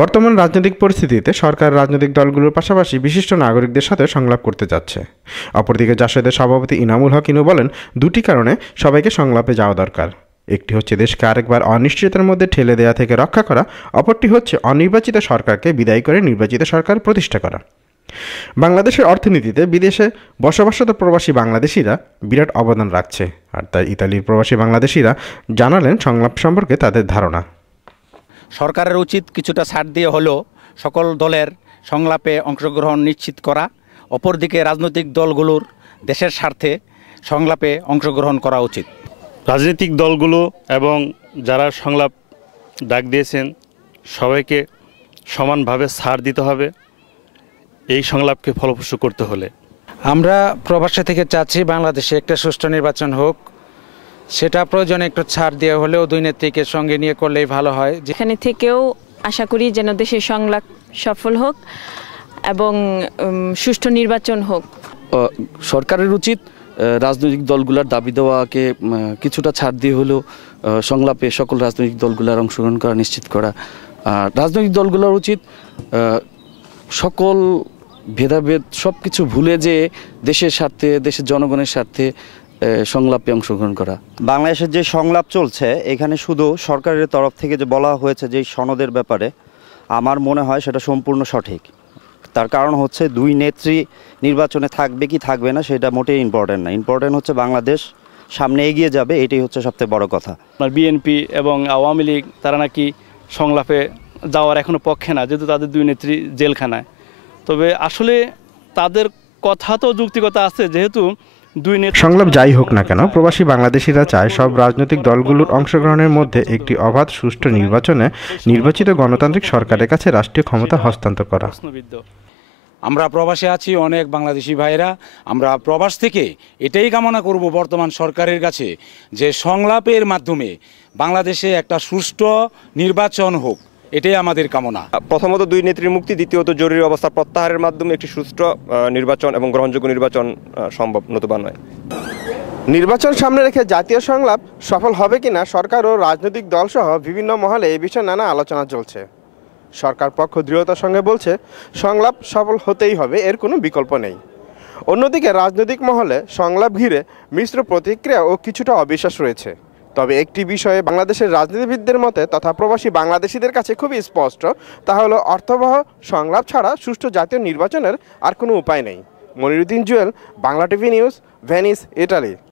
বর্তমান রাজনৈতিক পরিস্থিতিতে সরকার রাজনৈতিক দলগুলোর পাশাপাশি বিশিষ্ট নাগরিকদের সাথে সংলাপ করতে যাচ্ছে। অপরদিকে জাসদের সভাপতি ইনামুল হক ইনু বলেন, দুটি কারণে সবাইকে সংলাপে যাওয়া দরকার। একটি হচ্ছে দেশকে আরেকবার অনিশ্চয়তার মধ্যে ঠেলে দেওয়া থেকে রক্ষা করা, অপরটি হচ্ছে অনির্বাচিত সরকারকে বিদায় করে নির্বাচিত সরকার প্রতিষ্ঠা করা। বাংলাদেশের অর্থনীতিতে বিদেশে বসবাসরত প্রবাসী বাংলাদেশিরা বিরাট অবদান রাখছে, আর তাই ইতালির প্রবাসী বাংলাদেশিরা জানালেন সংলাপ সম্পর্কে তাদের ধারণা। সরকারের উচিত কিছুটা ছাড় দিয়ে হলেও সকল দলের সংলাপে অংশগ্রহণ নিশ্চিত করা। অপরদিকে রাজনৈতিক দলগুলোর দেশের স্বার্থে সংলাপে অংশগ্রহণ করা উচিত। রাজনৈতিক দলগুলো এবং যারা সংলাপ ডাক দিয়েছেন সবাইকে সমানভাবে ছাড় দিতে হবে এই সংলাপকে ফলপ্রসূ করতে হলে। আমরা প্রবাসী থেকে চাচ্ছি বাংলাদেশে একটা সুষ্ঠু নির্বাচন হোক, সেটা প্রয়োজনে একটু ছাড় দিয়ে হলেও দুই নেত্রীকে সঙ্গে নিয়ে করলেই ভালো হয়। যেখানে থেকেও আশা করি যেন দেশের সংলাপ সফল হোক এবং সুষ্ঠু নির্বাচন হোক। সরকারের উচিত রাজনৈতিক দলগুলোর দাবি দেওয়াকে কিছুটা ছাড় দিয়ে হলেও সংলাপে সকল রাজনৈতিক দলগুলোর অংশগ্রহণ করা নিশ্চিত করা। আর রাজনৈতিক দলগুলোর উচিত সকল ভেদাভেদ সব কিছু ভুলে যে দেশের স্বার্থে, দেশের জনগণের স্বার্থে সংলাপে অংশগ্রহণ করা। বাংলাদেশের যে সংলাপ চলছে এখানে শুধু সরকারের তরফ থেকে যে বলা হয়েছে যে সনদের ব্যাপারে, আমার মনে হয় সেটা সম্পূর্ণ সঠিক। তার কারণ হচ্ছে দুই নেত্রী নির্বাচনে থাকবে কি থাকবে না সেটা মোটেই ইম্পর্টেন্ট না। ইম্পর্টেন্ট হচ্ছে বাংলাদেশ সামনে এগিয়ে যাবে, এটাই হচ্ছে সবচেয়ে বড় কথা। বিএনপি এবং আওয়ামী লীগ তারা নাকি সংলাপে যাওয়ার এখনো পক্ষে না, যেহেতু তাদের দুই নেত্রী জেলখানায়। তবে আসলে তাদের কথা তো যৌক্তিকতা আছে, যেহেতু সংলাপ যাই হোক না কেন প্রবাসী বাংলাদেশিরা চায় সব রাজনৈতিক দলগুলোর অংশগ্রহণের মধ্যে একটি অবাধ সুষ্ঠু নির্বাচনে নির্বাচিত গণতান্ত্রিক সরকারের কাছে রাষ্ট্রীয় ক্ষমতা হস্তান্তর করা। আমরা প্রবাসে আছি অনেক বাংলাদেশি ভাইরা, আমরা প্রবাস থেকে এটাই কামনা করব বর্তমান সরকারের কাছে যে সংলাপের মাধ্যমে বাংলাদেশে একটা সুষ্ঠু নির্বাচন হোক, এটাই আমাদের কামনা। প্রথমত দুই নেত্রীর মুক্তি, দ্বিতীয়ত জরুরি অবস্থা প্রত্যাহারের মাধ্যমে একটি সুষ্ঠু নির্বাচন এবং গ্রহণযোগ্য নির্বাচন সম্ভব, নতুবা নয়। নির্বাচন সামনে রেখে জাতীয় সংলাপ সফল হবে কিনা সরকার ও রাজনৈতিক দলসহ বিভিন্ন মহলে এই বিষয়ে নানা আলোচনা চলছে। সরকার পক্ষ দৃঢ়তার সঙ্গে বলছে সংলাপ সফল হতেই হবে, এর কোনো বিকল্প নেই। অন্যদিকে রাজনৈতিক মহলে সংলাপ ঘিরে মিশ্র প্রতিক্রিয়া ও কিছুটা অবিশ্বাস রয়েছে। তবে একটি বিষয়ে বাংলাদেশের রাজনীতিবিদদের মতে তথা প্রবাসী বাংলাদেশিদের কাছে খুবই স্পষ্ট, তা হলো অর্থবহ সংলাপ ছাড়া সুষ্ঠু জাতীয় নির্বাচনের আর কোনো উপায় নেই। Moniruddin Jewel, Bangla TV news, Venice, Italy.